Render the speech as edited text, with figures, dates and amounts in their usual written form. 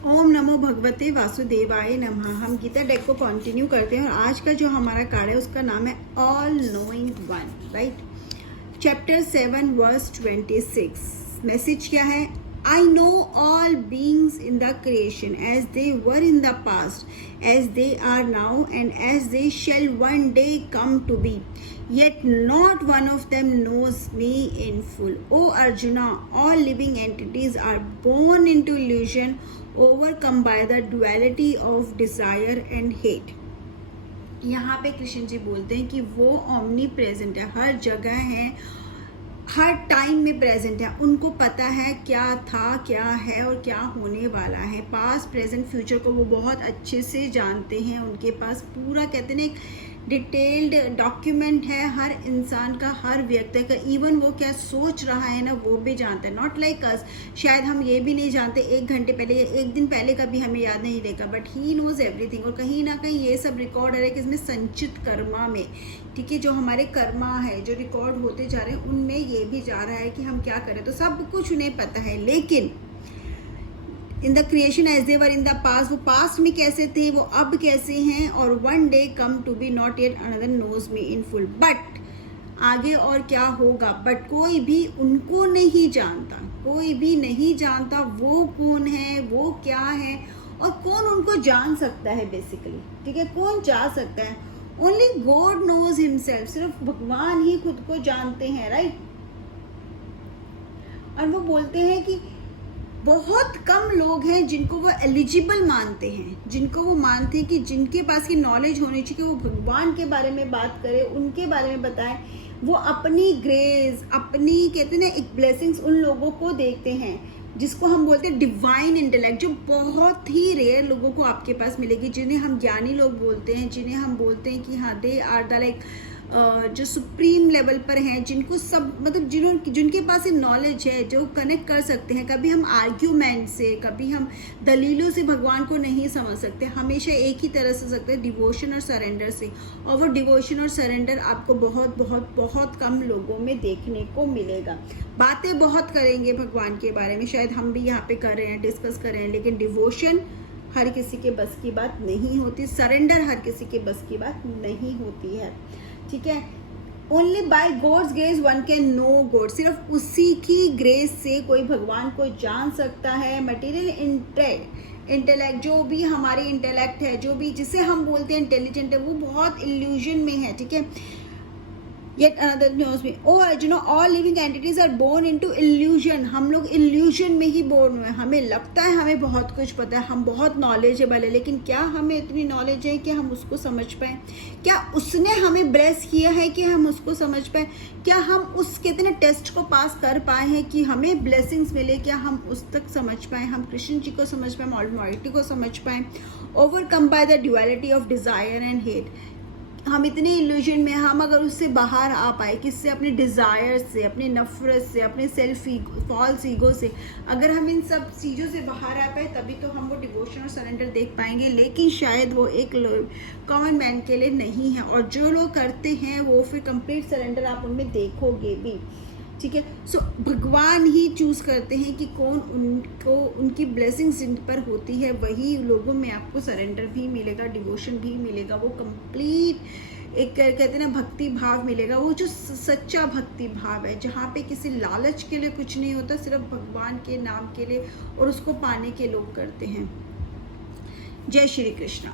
ओम नमो भगवते वासुदेवाय नमः। हम गीता डेक को कंटिन्यू करते हैं और आज का जो हमारा कार्ड है उसका नाम है all knowing one, right. Chapter 7 verse 26। Message क्या है? I know all beings in the creation as they were in the past as they are now and as they shall one day come to be yet not one of them knows me in full. O Arjuna, all living entities are born into illusion, overcome by the duality of desire and hate. यहाँ पे कृष्ण जी बोलते हैं कि वो omni present है, हर जगह है, हर time में प्रेजेंट है। उनको पता है क्या था, क्या है और क्या होने वाला है। पास्ट प्रेजेंट फ्यूचर को वो बहुत अच्छे से जानते हैं। उनके पास पूरा कहते हैं एक डिटेल्ड डॉक्यूमेंट है हर इंसान का, हर व्यक्ति का। इवन वो क्या सोच रहा है ना वो भी जानता है। नॉट लाइक अस, शायद हम ये भी नहीं जानते 1 घंटे पहले या 1 दिन पहले का भी हमें याद नहीं रहेगा, बट ही नोज एवरीथिंग। और कहीं ना कहीं ये सब रिकॉर्ड है कि इसमें संचित कर्मा में, ठीक है, जो हमारे कर्मा है जो रिकॉर्ड होते जा रहे हैं उनमें ये भी जा रहा है कि हम क्या करें, तो सब कुछ उन्हें पता है। लेकिन in the creation as they were in the past, वो पास्ट में कैसे थे, वो अब कैसे हैं, और one day come to be not yet another knows me in full. But आगे और क्या होगा, बट कोई भी उनको नहीं जानता, कोई भी नहीं जानता वो कौन है, वो क्या है और कौन उनको जान सकता है बेसिकली, ठीक है। कौन जा सकता है? ओनली गॉड नोज हिमसेल्फ, सिर्फ भगवान ही खुद को जानते हैं, राइट। और वो बोलते हैं कि बहुत कम लोग हैं जिनको वो एलिजिबल मानते हैं, जिनको वो मानते हैं कि जिनके पास की नॉलेज होनी चाहिए कि वो भगवान के बारे में बात करें, उनके बारे में बताएं। वो अपनी ग्रेस, अपनी कहते हैं ना एक ब्लेसिंग्स उन लोगों को देखते हैं जिसको हम बोलते हैं डिवाइन इंटेलेक्ट, जो बहुत ही रेयर लोगों को आपके पास मिलेगी, जिन्हें हम ज्ञानी लोग बोलते हैं, जिन्हें हम बोलते हैं कि हाँ दे आर द लाइक जो सुप्रीम लेवल पर हैं, जिनको सब मतलब जिनके पास ये नॉलेज है, जो कनेक्ट कर सकते हैं। कभी हम आर्ग्यूमेंट से, कभी हम दलीलों से भगवान को नहीं समझ सकते, हमेशा एक ही तरह से सकते हैं, डिवोशन और सरेंडर से। और वो डिवोशन और सरेंडर आपको बहुत बहुत बहुत कम लोगों में देखने को मिलेगा। बातें बहुत करेंगे भगवान के बारे में, शायद हम भी यहाँ पे कर रहे हैं, डिस्कस कर रहे हैं, लेकिन डिवोशन हर किसी के बस की बात नहीं होती, सरेंडर हर किसी के बस की बात नहीं होती है, ठीक है। Only by God's grace one can know God, सिर्फ उसी की ग्रेस से कोई भगवान को जान सकता है। मटेरियल इंटेलेक्ट, जो भी हमारे इंटेलेक्ट है, जो भी जिसे हम बोलते हैं इंटेलिजेंट है, वो बहुत इल्यूजन में है, ठीक है। Yet another knows me. Oh Arjuna, all living entities are born into illusion. हम लोग इल्यूजन में ही बोर्न हुए। हमें लगता है हमें बहुत कुछ पता है, हम बहुत नॉलेजेबल है, लेकिन क्या हमें इतनी नॉलेज है कि हम उसको समझ पाए? क्या उसने हमें ब्लेस किया है कि हम उसको समझ पाए? क्या हम उस कितने टेस्ट को पास कर पाए हैं कि हमें ब्लेसिंग्स मिले? क्या हम उस तक समझ पाए, हम कृष्ण जी को समझ पाए, ऑलमाइटी को समझ पाए? Overcome by the duality of desire and hate, हम इतने इल्यूजन में, हम अगर उससे बाहर आ पाए, किससे? अपने डिज़ायर से, अपने नफरत से, अपने सेल्फ ईगो, फॉल्स ईगो से, अगर हम इन सब चीज़ों से बाहर आ पाए तभी तो हम वो डिवोशन और सरेंडर देख पाएंगे। लेकिन शायद वो एक कॉमन मैन के लिए नहीं है, और जो लोग करते हैं वो फिर कंप्लीट सरेंडर आप उनमें देखोगे भी, ठीक है। सो भगवान ही चूज करते हैं कि कौन उनको उनकी ब्लेसिंग्स जिन पर होती है वही लोगों में आपको सरेंडर भी मिलेगा, डिवोशन भी मिलेगा, वो कंप्लीट एक कहते हैं ना भक्ति भाव मिलेगा, वो जो सच्चा भक्ति भाव है, जहाँ पे किसी लालच के लिए कुछ नहीं होता, सिर्फ भगवान के नाम के लिए और उसको पाने के लोग करते हैं। जय श्री कृष्णा।